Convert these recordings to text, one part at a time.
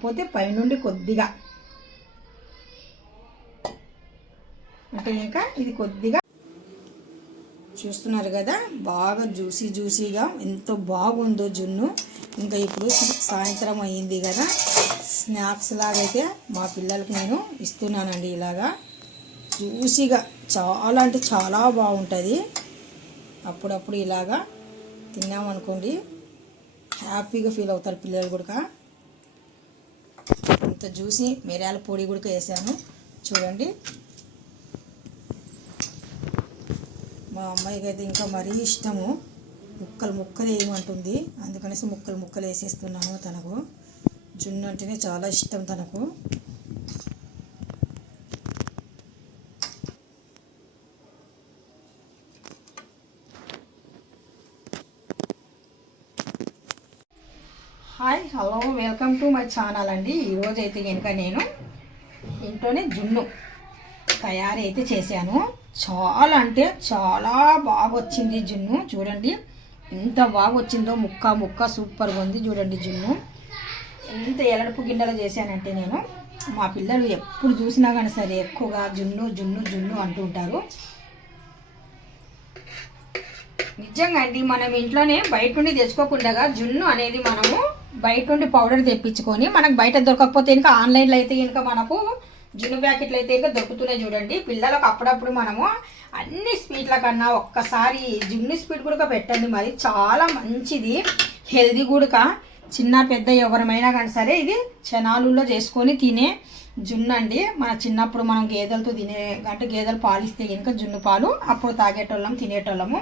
కాకపోతే పైనుండి కొద్దిగా అంటే ఇంకా ఇది కొద్దిగా చూస్తున్నారు కదా, బాగా జ్యూసీగా ఎంతో బాగుందో జున్ను. ఇంకా ఇప్పుడు సాయంత్రం అయ్యింది కదా, స్నాక్స్ లాగైతే మా పిల్లలకి నేను ఇస్తున్నానండి. ఇలాగా జ్యూసీగా చాలా అంటే చాలా బాగుంటుంది. అప్పుడప్పుడు ఇలాగా తిన్నామనుకోండి హ్యాపీగా ఫీల్ అవుతారు పిల్లలు కూడా. ఇంత జ్యూసీ మిరియాల పొడి కూడా వేసాను చూడండి. మా అమ్మాయికి అయితే ఇంకా మరీ ఇష్టము, ముక్కలు వేయమంటుంది. అందుకనేసి ముక్కలు వేసేస్తున్నాను. తనకు జున్ను అంటేనే చాలా ఇష్టం తనకు. Hi hello welcome to my channel అండి. ఈరోజు అయితే కనుక నేను ఇంట్లోనే జున్ను తయారీ అయితే చేశాను. చాలా అంటే చాలా బాగా వచ్చింది జున్ను. చూడండి ఎంత బాగా వచ్చిందో, ముక్క సూపర్గా ఉంది చూడండి. జున్ను ఎంత ఎలడుపు గిన్నెలో చేశానంటే నేను, మా పిల్లలు ఎప్పుడు చూసినా కానీ సరే ఎక్కువగా జున్ను అంటూ ఉంటారు. నిజంగా అండి, మనం ఇంట్లోనే బయట నుండి తెచ్చుకోకుండా జున్ను అనేది మనము బయట నుండి పౌడర్ తెప్పించుకొని, మనకు బయట దొరకకపోతే ఇంకా ఆన్లైన్లో అయితే ఇంకా మనకు జున్ను ప్యాకెట్లు అయితే ఇంకా దొరుకుతున్నాయి చూడండి. పిల్లలకు అప్పుడప్పుడు మనము అన్ని స్వీట్ల కన్నా ఒక్కసారి జున్ను స్వీట్ కూడా పెట్టండి, మరి చాలా మంచిది, హెల్దీ కూడా. చిన్న పెద్ద ఎవరమైనా కానీ సరే ఇది చనాలులో చేసుకొని తినే జున్ను అండి. మన చిన్నప్పుడు మనం గేదెలతో అంటే గేదెలు పాలు ఇస్తే కనుక జున్ను పాలు అప్పుడు తాగేటోళ్ళం, తినేటోళ్ళము.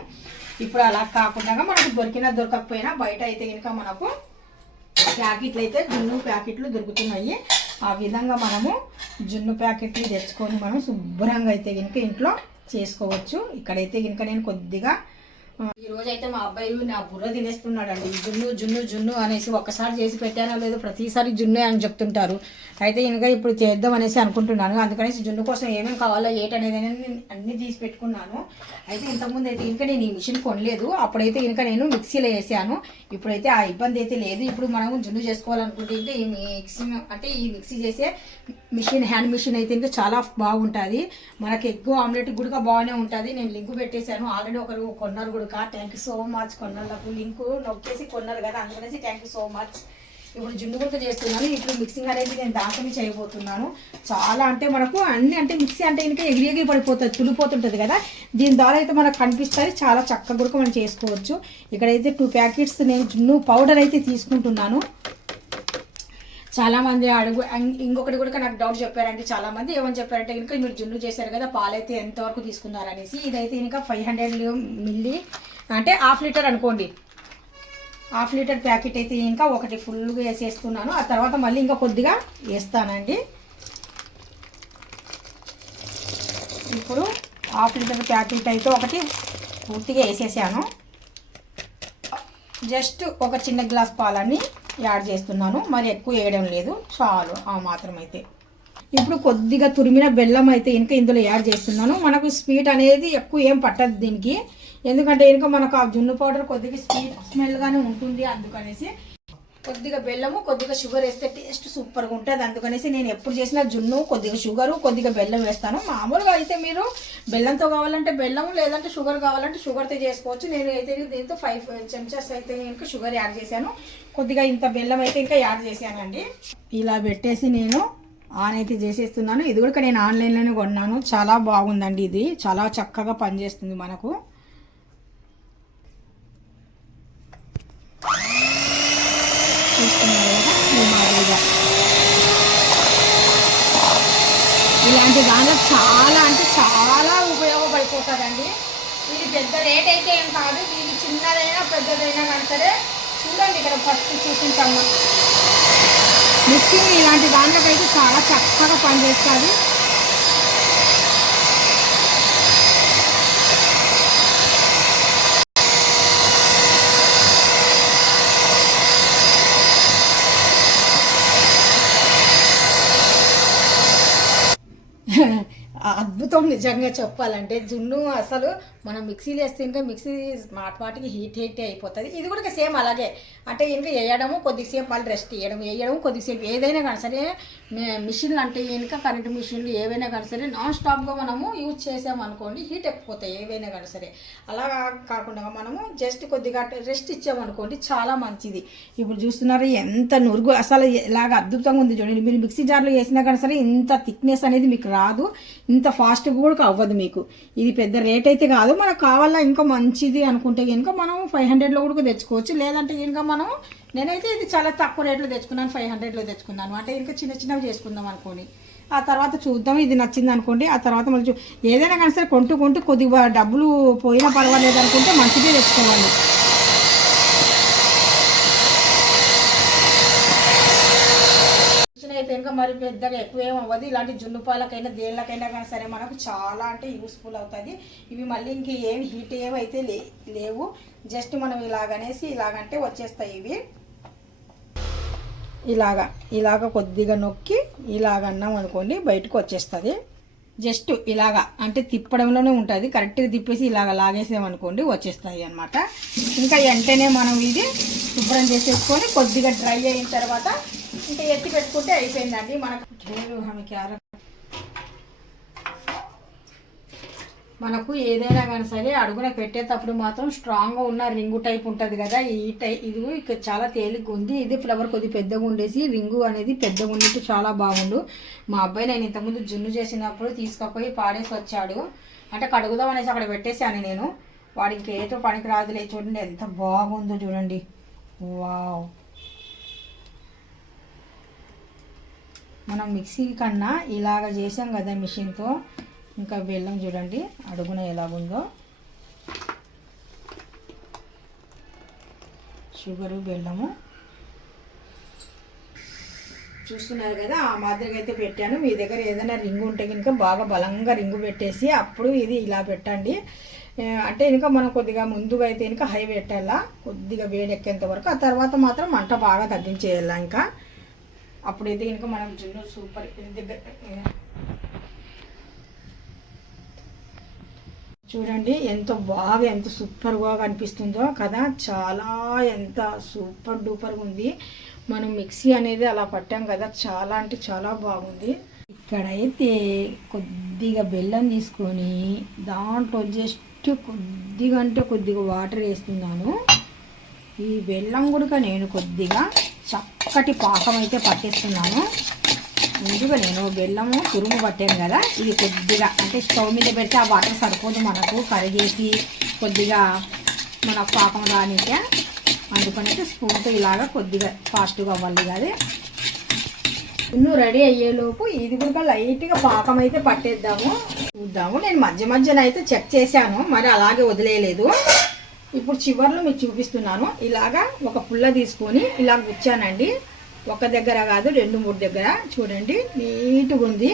ఇప్పుడు అలా కాకుండా మనకు దొరకకపోయినా బయట అయితే కనుక మనకు ప్యాకెట్లు అయితే జున్ను ప్యాకెట్లు దొరుకుతున్నాయి. ఆ విధంగా మనము జున్ను ప్యాకెట్లు తెచ్చుకొని మనం శుభ్రంగా అయితే కనుక ఇంట్లో చేసుకోవచ్చు. ఇక్కడైతే కనుక నేను కొద్దిగా ఈరోజు అయితే మా అబ్బాయి నా బుర్ర తినేస్తున్నాడు అండి. జున్ను అనేసి ఒక్కసారి చేసి పెట్టానో లేదో ప్రతిసారి జున్నే అని చెప్తుంటారు. అయితే ఇంకా ఇప్పుడు చేద్దాం అనేసి అనుకుంటున్నాను. అందుకనేసి జున్ను కోసం ఏమేమి కావాలో ఏటనేది అన్నీ తీసి పెట్టుకున్నాను. అయితే ఇంతకుముందు అయితే ఇంకా నేను ఈ మిషన్ కొనలేదు. అప్పుడైతే ఇంకా నేను మిక్సీలో వేసాను. ఇప్పుడైతే ఆ ఇబ్బంది అయితే లేదు. ఇప్పుడు మనం జున్ను చేసుకోవాలనుకుంటే ఈ మిక్సీ చేసే మిషన్, హ్యాండ్ మిషన్ అయితే ఇంకా చాలా బాగుంటుంది. మనకి ఎగ్ ఆమ్లెట్ కూడా బాగానే ఉంటుంది. నేను లింక్ పెట్టేశాను, ఆల్రెడీ ఒకరు కొన్నారు కూడా. Thank you so much. కొన్నారు లింక్ నొక్కేసి కొన్నారు కదా, అందుకనేసి థ్యాంక్ యూ సో మచ్. ఇప్పుడు జున్ను కూడా చేస్తున్నాను. ఇప్పుడు మిక్సింగ్ అనేది నేను దాంట్లోనే చేయబోతున్నాను. చాలా అంటే మనకు అన్ని అంటే మిక్సీ అంటే ఇంకా ఎగిరి పడిపోతుంది, తులిపోతుంటుంది కదా. దీని ద్వారా అయితే మనకు కనిపిస్తుంది, చాలా చక్కగా కూడా మనం చేసుకోవచ్చు. ఇక్కడైతే 2 ప్యాకెట్స్ నేను జున్ను పౌడర్ అయితే తీసుకుంటున్నాను. చాలామంది ఇంకొకటి కూడా నాకు డౌట్ చెప్పారంటే, చాలామంది ఏమని చెప్పారంటే ఇంకా మీరు జున్ను చేశారు కదా, పాలైతే ఎంతవరకు తీసుకున్నారనేసి. ఇదైతే ఇంకా 500 మిల్లీ అంటే 1/2 లీటర్ అనుకోండి. 1/2 లీటర్ ప్యాకెట్ అయితే ఇంకా ఒకటి ఫుల్గా వేసేస్తున్నాను. ఆ తర్వాత మళ్ళీ ఇంకా కొద్దిగా వేస్తానండి. ఇప్పుడు 1/2 లీటర్ ప్యాకెట్ అయితే ఒకటి పూర్తిగా వేసేసాను. జస్ట్ ఒక చిన్న గ్లాస్ పాలని యాడ్ చేస్తున్నాను, మరి ఎక్కువ వేయడం లేదు, చాలు ఆ మాత్రం అయితే. ఇప్పుడు కొద్దిగా తురిమిన బెల్లం అయితే ఇంకా ఇందులో యాడ్ చేస్తున్నాను. మనకు స్వీట్ అనేది ఎక్కువ ఏం పట్టదు దీనికి, ఎందుకంటే ఇంకా మనకు ఆ జున్ను పౌడర్ కొద్దిగా స్మెల్గానే ఉంటుంది. అందుకనేసి కొద్దిగా బెల్లము కొద్దిగా షుగర్ వేస్తే టేస్ట్ సూపర్గా ఉంటుంది. అందుకనేసి నేను ఎప్పుడు చేసినా జున్ను కొద్దిగా షుగరు కొద్దిగా బెల్లం వేస్తాను. మామూలుగా అయితే మీరు బెల్లంతో కావాలంటే బెల్లము, లేదంటే షుగర్ కావాలంటే షుగర్తో చేసుకోవచ్చు. నేను అయితే దీంతో 5 చెంచాస్ అయితే ఇంకా షుగర్ యాడ్ చేశాను, కొద్దిగా ఇంత బెల్లం అయితే ఇంకా యాడ్ చేశానండి. ఇలా పెట్టేసి నేను ఆన్ అయితే చేసేస్తున్నాను. ఇది కూడా నేను ఆన్లైన్లోనే కొన్నాను, చాలా బాగుందండి. ఇది చాలా చక్కగా పనిచేస్తుంది మనకు. ఇలాంటి దాంట్లో చాలా అంటే చాలా ఉపయోగపడిపోతుందండి. ఇది పెద్ద రేట్ అయితే ఏం కాదు, ఇది చిన్నదైనా పెద్దదైనా కానీ సరే. చూడండి ఇక్కడ ఫస్ట్ చూసుకుంటాము, మిక్సింగ్ ఇలాంటి దాంట్లోకైతే చాలా చక్కగా పనిచేస్తుంది. అద్భుతం నిజంగా చెప్పాలంటే. జున్ను అసలు మనం మిక్సీలో వేస్తే ఇంకా మిక్సీ మాటికి హీట్ అయిపోతుంది. ఇది కూడా సేమ్ అలాగే అంటే ఇంకా వేయడము కొద్దిసేపు వాళ్ళు రెస్ట్ వేయడం కొద్దిసేపు ఏదైనా కానీ సరే మిషన్లు అంటే ఇంకా కరెంటు మిషన్లు ఏవైనా కానీ సరే నాన్ స్టాప్గా మనము యూజ్ చేసామనుకోండి హీట్ ఎక్కిపోతాయి ఏవైనా కానీ సరే. అలా కాకుండా మనము జస్ట్ కొద్దిగా రెస్ట్ ఇచ్చామనుకోండి చాలా మంచిది. ఇప్పుడు చూస్తున్నారు ఎంత నురుగు అసలు ఇలాగ అద్భుతంగా ఉంది చూడండి. మీరు మిక్సీ జార్లో వేసినా కానీ సరే ఇంత థిక్నెస్ అనేది మీకు రాదు, ఇంత ఫాస్ట్గా కూడా అవ్వదు మీకు. ఇది పెద్ద రేట్ అయితే కాదు, మనకు కావాలా ఇంకా మంచిది అనుకుంటే కనుక మనం 500లో కూడా తెచ్చుకోవచ్చు. లేదంటే ఇంకా మనం నేనైతే ఇది చాలా తక్కువ రేట్లో తెచ్చుకున్నాను, 500లో తెచ్చుకున్నాను. అంటే ఇంకా చిన్న చిన్నవి చేసుకుందాం అనుకోని ఆ తర్వాత చూద్దాం, ఇది నచ్చింది అనుకోండి. ఆ తర్వాత మళ్ళీ ఏదైనా కానీ సరే కొంటూ కొద్దిగా డబ్బులు పోయినా పర్వాలేదు అనుకుంటే మంచిదే తెచ్చుకోవాలి. అయితే ఇంకా మరి పెద్దగా ఎక్కువ ఏం అవ్వదు. ఇలాంటి జున్నుపాలకైనా దేళ్ళకైనా కానీ సరే మనకు చాలా అంటే యూస్ఫుల్ అవుతుంది. ఇవి మళ్ళీ ఇంక ఏమి హీట్ ఏమైతే లేవు, జస్ట్ మనం ఇలాగనేసి ఇలాగంటే వచ్చేస్తాయి. ఇవి ఇలాగ కొద్దిగా నొక్కి ఇలాగన్నాం అనుకోండి బయటకు వచ్చేస్తుంది. జస్ట్ ఇలాగా అంటే తిప్పడంలోనే ఉంటుంది, కరెక్ట్గా తిప్పేసి ఇలాగ లాగేసామనుకోండి వచ్చేస్తాయి అనమాట. ఇంకా వెంటనే మనం ఇది శుభ్రం చేసేసుకొని కొద్దిగా డ్రై అయిన తర్వాత ఇంకా ఎత్తి పెట్టుకుంటే అయిపోయిందండి మనకు. మనకు ఏదైనా కానీ సరే అడుగున పెట్టేటప్పుడు మాత్రం స్ట్రాంగ్గా ఉన్న రింగు టైప్ ఉంటుంది కదా, ఇది ఇక చాలా తేలిగ్గా ఉంది. ఇది ఫ్లవర్ కొద్దిగా పెద్దగా ఉండేసి రింగు అనేది పెద్దగా ఉండి చాలా బాగుండు. మా అబ్బాయి నేను ఇంతకుముందు జున్ను చేసినప్పుడు తీసుకుపోయి పాడేసి వచ్చాడు. అంటే కడుగుదాం అనేసి అక్కడ పెట్టేశాను నేను. వాడు ఇంకేటో పనికి రాదులే. చూడండి ఎంత బాగుందో చూడండి. వావ్, మనం మిక్సీ కన్నా ఇలాగ చేసాం కదా మిషన్తో. ఇంకా బెల్లం చూడండి అడుగున ఎలాగుందో, షుగరు బెల్లము చూస్తున్నారు కదా. ఆ మాదిరిగా అయితే పెట్టాను. మీ దగ్గర ఏదైనా రింగు ఉంటే కనుక బాగా బలంగా రింగు పెట్టేసి అప్పుడు ఇది ఇలా పెట్టండి. అంటే ఇంకా మనం కొద్దిగా ముందుగా అయితే ఇంకా హై పెట్టాలా, కొద్దిగా వేడెక్కేంత వరకు. ఆ తర్వాత మాత్రం మంట బాగా తగ్గించేయాలా. ఇంకా అప్పుడైతే కనుక మనం జున్ను సూపర్ చూడండి ఎంత బాగా ఎంత సూపర్గా కనిపిస్తుందో కదా. చాలా ఎంత సూపర్ డూపర్గా ఉంది. మనం మిక్సీ అనేది అలా పట్టాం కదా, చాలా అంటే చాలా బాగుంది. ఇక్కడైతే కొద్దిగా బెల్లం తీసుకొని దాంట్లో జస్ట్ కొద్దిగా అంటే కొద్దిగా వాటర్ వేస్తున్నాను. ఈ బెల్లం కూడా నేను కొద్దిగా చక్కటి పాకం అయితే పట్టేస్తున్నాను. ముందుగా నేను బెల్లము తురుము పట్టాను కదా, ఇది కొద్దిగా అంటే స్టవ్ మీద పెడితే ఆ వాటర్ సరిపోదు మనకు, కరిగేసి కొద్దిగా మన పాకం రానికే. అందుకని స్పూన్తో ఇలాగా కొద్దిగా ఫాస్ట్గా అవ్వాలి కదా. ఇన్ను రెడీ అయ్యేలోపు ఇది కూడా లైట్గా పాకం అయితే పట్టేద్దాము, చూద్దాము. నేను మధ్యన అయితే చెక్ చేశాను, మరి అలాగే వదిలేయలేదు. ఇప్పుడు చివర్లో మీకు చూపిస్తున్నాను. ఇలాగా ఒక పుల్ల తీసుకొని ఇలా గుచ్చానండి. ఒక దగ్గర కాదు 2-3 దగ్గర చూడండి నీట్గా ఉంది.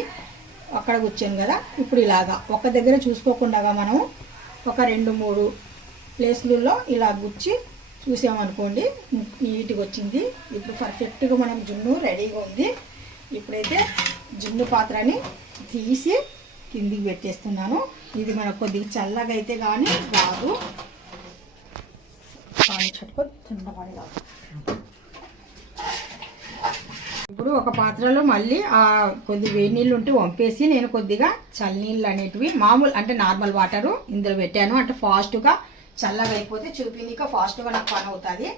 అక్కడ కూర్చొని కదా. ఇప్పుడు ఇలాగా ఒక దగ్గర చూసుకోకుండా మనం ఒక 2-3 ప్లేస్లలో ఇలా గుచ్చి చూసామనుకోండి నీట్గా వచ్చింది. ఇప్పుడు పర్ఫెక్ట్గా మనం జున్ను రెడీగా ఉంది. ఇప్పుడైతే జున్ను పాత్రని తీసి కిందికి పెట్టేస్తున్నాను. ఇది మనకు కొద్దిగా చల్లగా అయితే కానీ రాదు. పానీ చట్టుకొని చిన్న పానీ కాదు. ఇప్పుడు ఒక పాత్రలో మళ్ళీ కొద్ది వేడి నీళ్ళు ఉంటే వంపేసి నేను కొద్దిగా చల్లనీళ్ళు అనేటివి మామూలు అంటే నార్మల్ వాటరు ఇందులో పెట్టాను. అంటే ఫాస్ట్గా చల్లగా అయిపోతే చూపించాక ఫాస్ట్గా నాకు పని అవుతుంది.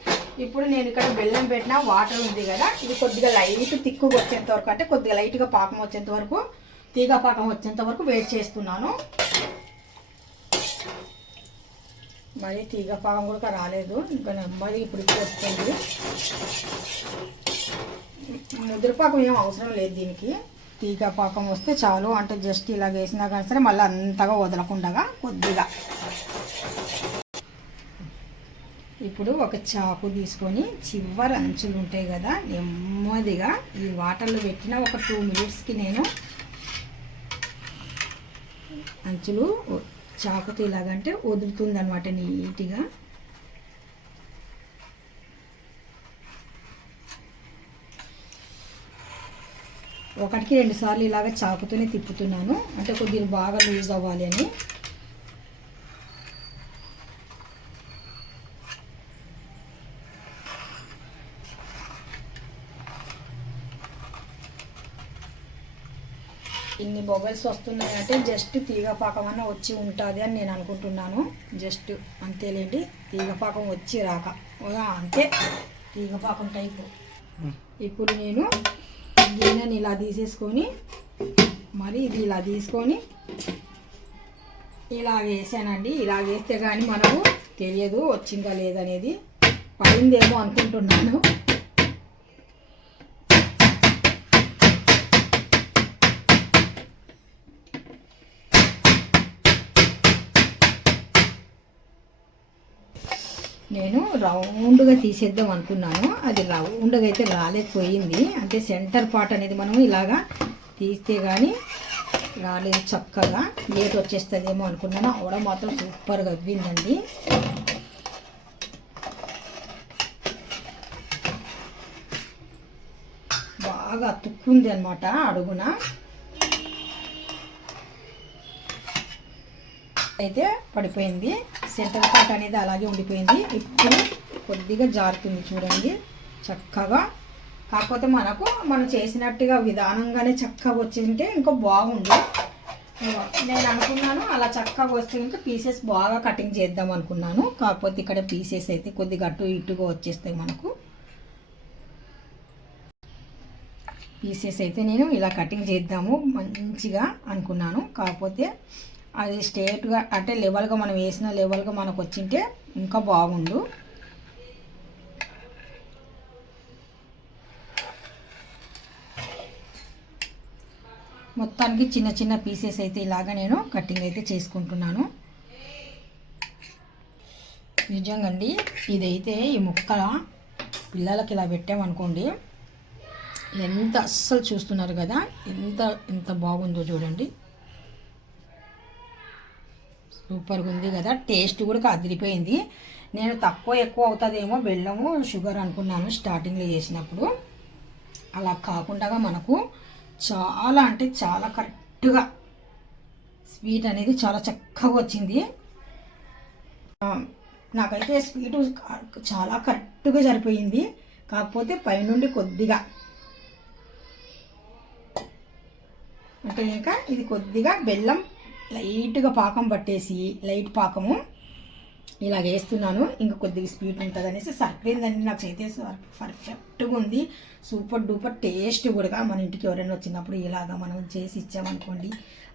ఇప్పుడు నేను ఇక్కడ బెల్లం పెట్టిన వాటర్ ఉంది కదా, ఇది కొద్దిగా లైట్ తిక్కుగా వచ్చేంత వరకు అంటే కొద్దిగా లైట్గా పాకం వచ్చేంత వరకు, తీగ పాకం వచ్చేంత వరకు వెయిట్ చేస్తున్నాను. మరి తీగ పాకం కూడా రాలేదు, ఇంకా నెమ్మది ఇప్పుడు వస్తుంది. ముద్రపాకం ఏం అవసరం లేదు దీనికి, తీగ పాకం వస్తే చాలు. అంటే జస్ట్ ఇలా వేసినా కానీ సరే మళ్ళీ అంతగా వదలకుండా కొద్దిగా. ఇప్పుడు ఒక చాకు తీసుకొని చివరి అంచులు ఉంటాయి కదా, నెమ్మదిగా ఈ వాటర్లో పెట్టిన ఒక 2 మినిట్స్కి నేను అంచులు చాకుతో ఇలాగంటే వదులుతుంది అనమాట నీట్గా. ఒకటికి 2 సార్లు ఇలాగ చాకుతోనే తిప్పుతున్నాను, అంటే కొద్దిగా బాగా లూజ్ అవ్వాలి అని. ఇన్ని బొబల్స్ వస్తున్నాయంటే జస్ట్ తీగపాకం అన్న వచ్చి ఉంటుంది అని నేను అనుకుంటున్నాను. జస్ట్ అంతేలేండి, తీగపాకం వచ్చి రాక అంతే, తీగపాకం టైపు. ఇప్పుడు నేను గిన్నెని ఇలా తీసేసుకొని మరి ఇది ఇలా తీసుకొని ఇలా వేసానండి. ఇలా వేస్తే కానీ మనకు తెలియదు వచ్చిందా లేదనేది. పడిందేమో అనుకుంటున్నాను. నేను రౌండ్గా తీసేద్దాం అనుకున్నాను, అది రౌండ్గా అయితే రాలేకపోయింది. అంటే సెంటర్ పార్ట్ అనేది మనం ఇలాగా తీస్తే కానీ రాలేదు చక్కగా, లేట్ వచ్చేస్తుందేమో అనుకున్నాను. అవడం మాత్రం సూపర్గా అవ్విందండి. బాగా అతుక్కుంది అనమాట అడుగున. అయితే పడిపోయింది, సెంటర్ పార్ట్ అనేది అలాగే ఉండిపోయింది. ఇప్పుడు కొద్దిగా జారుతుంది చూడండి చక్కగా. కాకపోతే మనం చేసినట్టుగా విధానంగానే చక్కగా వచ్చింటే ఇంకా బాగుంది. నేను అనుకున్నాను అలా చక్కగా వస్తే ఇంకా పీసెస్ బాగా కటింగ్ చేద్దాం అనుకున్నాను. కాకపోతే ఇక్కడ పీసెస్ అయితే కొద్దిగా అటు ఇటుగా వచ్చేస్తాయి మనకు. పీసెస్ అయితే నేను ఇలా కటింగ్ చేద్దాము మంచిగా అనుకున్నాను. కాకపోతే అది స్ట్రేట్గా అంటే లెవెల్గా మనం వేసిన లెవెల్గా మనకు వచ్చింటే ఇంకా బాగుండు. మొత్తానికి చిన్న చిన్న పీసెస్ అయితే ఇలాగా నేను కటింగ్ అయితే చేసుకుంటున్నాను. నిజంగా అండి, ఇదైతే ఈ ముక్క పిల్లలకి ఇలా పెట్టామనుకోండి, ఎంత అస్సలు చూస్తున్నారు కదా ఎంత బాగుందో చూడండి. సూపర్గా ఉంది కదా, టేస్ట్ కూడా అదిరిపోయింది. నేను తక్కువ ఎక్కువ అవుతుందేమో బెల్లము షుగర్ అనుకున్నాను స్టార్టింగ్లో చేసినప్పుడు. అలా కాకుండా మనకు చాలా అంటే చాలా కరెక్ట్గా స్వీట్ అనేది చాలా చక్కగా వచ్చింది. నాకైతే స్వీట్ చాలా కరెక్ట్గా సరిపోయింది. కాకపోతే పైనుండి కొద్దిగా అంటే ఇంకా ఇది కొద్దిగా బెల్లం లైట్గా పాకం పట్టేసి లైట్ పాకము ఇలా వేస్తున్నాను. ఇంకా కొద్దిగా స్వీట్ ఉంటుంది అనేసి సరిపోయిందండి. నాకు అయితే పర్ఫెక్ట్గా ఉంది, సూపర్ డూపర్ టేస్ట్ కూడా. మన ఇంటికి ఎవరైనా వచ్చినప్పుడు ఇలాగా మనం చేసి ఇచ్చామనుకోండి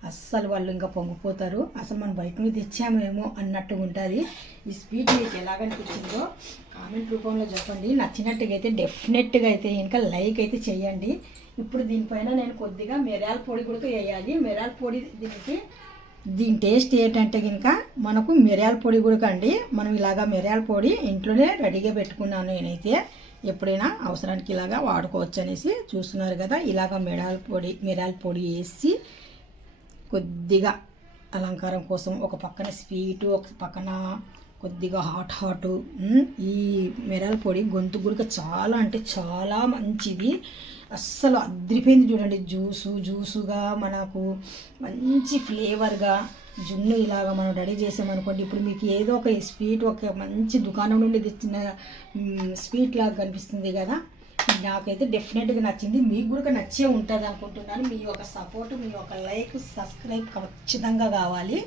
అస్సలు వాళ్ళు ఇంకా పొంగిపోతారు. అసలు మనం బయట నుంచి తెచ్చామేమో అన్నట్టుగా ఉంటుంది. ఈ స్వీట్ మీకు ఎలాగనిపించిందో కామెంట్ రూపంలో చెప్పండి. నచ్చినట్టుగా అయితే డెఫినెట్గా అయితే ఇంకా లైక్ అయితే చేయండి. ఇప్పుడు దీనిపైన నేను కొద్దిగా మిరియాల పొడి కూడా వేయాలి. మిరియాల పొడి దీని టేస్ట్ ఏంటంటే కనుక మనకు మిరియాల పొడి కూడా అండి, మనం ఇలాగా మిరియాల పొడి ఇంట్లోనే రెడీగా పెట్టుకున్నాను నేనైతే. ఎప్పుడైనా అవసరానికి ఇలాగా వాడుకోవచ్చు అనేసి చూస్తున్నారు కదా. ఇలాగ మిరియాల పొడి వేసి కొద్దిగా అలంకారం కోసం ఒక పక్కన స్వీటు ఒక పక్కన కొద్దిగా హాట్ ఈ మిరియాల పొడి గొంతు గుడిక చాలా అంటే చాలా మంచిది. అస్సలు అదిరిపోయింది చూడండి. జ్యూసుగా మనకు మంచి ఫ్లేవర్గా జున్ను ఇలాగా మనం రెడీ చేసామనుకోండి. ఇప్పుడు మీకు ఏదో ఒక స్వీట్ ఒక మంచి దుకాణం నుండి తెచ్చిన స్వీట్ లాగా కనిపిస్తుంది కదా. నాకైతే డెఫినెట్గా నచ్చింది, మీకు కూడా నచ్చే ఉంటుంది అనుకుంటున్నాను. మీ యొక్క సపోర్ట్, మీ యొక్క లైక్, సబ్స్క్రైబ్ ఖచ్చితంగా కావాలి.